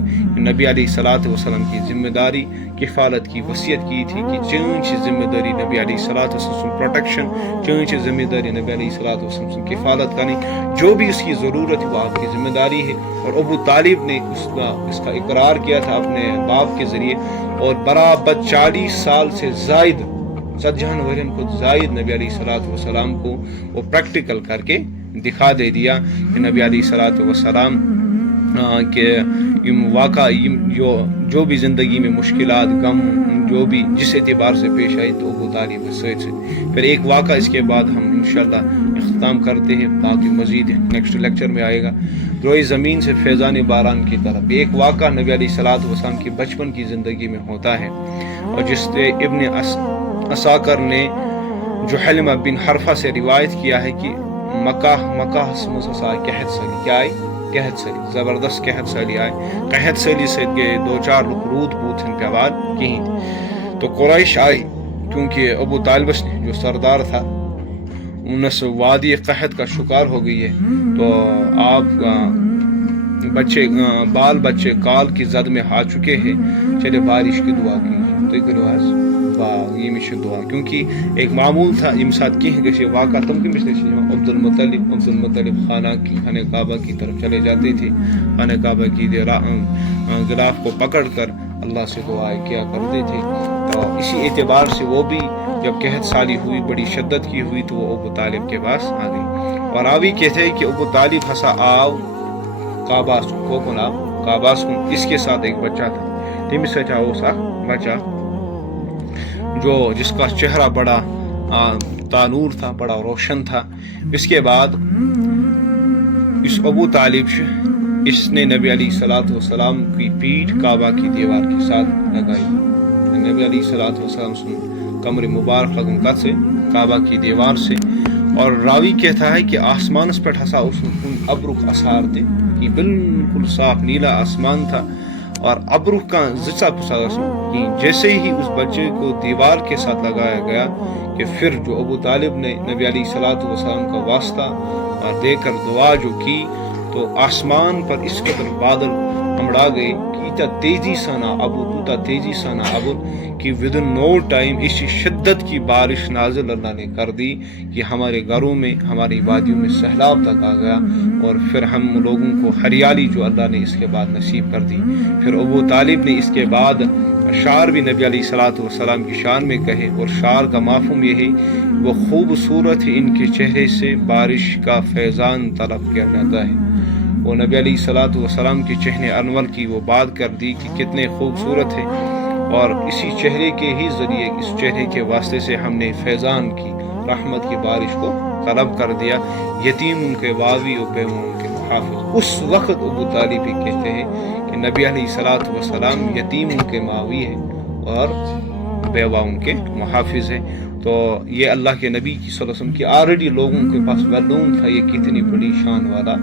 نبی علیہ الصلوۃ والسلام کی ذمہ داری کفالت کی وصیت کی تھی کہ چنچ ذمہ داری نبی علیہ الصلوۃ والسلام پروٹیکشن، چنچ ذمہ داری نبی علیہ الصلوۃ والسلام کفالت کرنی، جو بھی اس کی ضرورت ہے وہ آپ کی ذمہ داری ہے۔ اور ابو طالب نے اس کا اقرار کیا تھا اپنے باپ کے ذریعے، اور برابر 40 سال سے زائد 70 ورین کو زائد نبی علیہ الصلوۃ والسلام کو وہ پریکٹیکل کر کے دکھا دے دیا کہ نبی علیہ الصلوۃ والسلام کے واقع جو بھی زندگی میں مشکلات غم جو بھی جس اعتبار سے پیش آئی تو ابو طالب سے۔ پھر ایک واقعہ اس کے بعد ہم انشاءاللہ اختتام کرتے ہیں، باقی مزید نیکسٹ لیکچر میں آئے گا۔ روئے زمین سے فیضان باران کی طرف ایک واقعہ نبی علیہ الصلوۃ والسلام کے بچپن کی زندگی میں ہوتا ہے، اور جس سے ابن اساکر نے جو حلمہ بن حرفہ سے روایت کیا ہے کہ مکہ قحط سالی کیا آئی، قحط سالی زبردست قحط سالی آئے، قحط سالی سے 2-4 رود پوتھن پیوار کہیں، تو قریش آئی، کیونکہ ابو طالب جو سردار تھا انس وادی قحط کا شکار ہو گئی ہے، تو آپ بچے بال بچے کال کی زد میں آ چکے ہیں، چلے بارش کی دعا کیجیے، تو کرو یہ مشن دعا، کیونکہ ایک معمول تھا یم ساتھ کہیں گشے واقعہ تم کی مشن عبد المطلب خانہ کعبہ کی طرف چلے جاتے تھے، خانہ کعبہ کی غلاف کو پکڑ کر اللہ سے دعائیں کیا کرتے تھے، تو اسی اعتبار سے وہ بھی جب قحط سالی ہوئی بڑی شدت کی ہوئی تو وہ ابو طالب کے پاس آ گئی، اور راوی کہتے ہیں کہ ابو طالب ہسا آو کعباس کو کنا کعباس کن، اس کے ساتھ ایک بچہ تھا، تم سے چاہو سا بچہ جو جس کا چہرہ بڑا تانور تھا، بڑا روشن تھا۔ اس کے بعد اس ابو طالب اس نے نبی علیہ الصلوۃ والسلام کی پیٹھ کعبہ کی دیوار کے ساتھ لگائی، نبی علیہ الصلوۃ والسلام سن کمر مبارک لگن کا سے کعبہ کی دیوار سے، اور راوی کہتا ہے کہ آسمان اس پر ہسا اس ابرک اثار تھے کہ بالکل صاف نیلا آسمان تھا، اور ابرک کا زچا کہ جیسے ہی اس بچے کو دیوار کے ساتھ لگایا گیا کہ پھر جو ابو طالب نے نبی علیہ الصلوۃ والسلام کا واسطہ اور دے کر دعا جو کی، تو آسمان پر اس قدر بادل امڑا گئے کہ اتنا تیزی سانا ابر کہ ودن نو ٹائم اس شدت کی بارش نازل اللہ نے کر دی کہ ہمارے گھروں میں ہماری وادیوں میں سیلاب تک آ گیا، اور پھر ہم لوگوں کو ہریالی جو اللہ نے اس کے بعد نصیب کر دی۔ پھر ابو طالب نے اس کے بعد اشعار بھی نبی علیہ الصلوۃ والسلام کی شان میں کہے، اور شعر کا مفہوم یہ ہے وہ خوبصورت ہے ان کے چہرے سے بارش کا فیضان طلب کیا جاتا ہے، وہ نبی علیہ الصلوۃ والسلام کے چہرے انور کی وہ بات کر دی کہ کتنے خوبصورت ہے، اور اسی چہرے کے ہی ذریعے اس چہرے کے واسطے سے ہم نے فیضان کی رحمت کی بارش کو طلب کر دیا، یتیم ان کے واوی و بیوم ان کے محافظ۔ اس وقت ابو طالب کہتے ہیں کہ نبی علیہ الصلوۃ والسلام یتیم ان کے ماوی ہے اور بیوہ ان کے محافظ ہے. تو یہ اللہ کے نبی کی صلی اللہ علیہ وسلم کی آلریڈی لوگوں کے پاس معلوم تھا یہ کتنی بڑی شان والا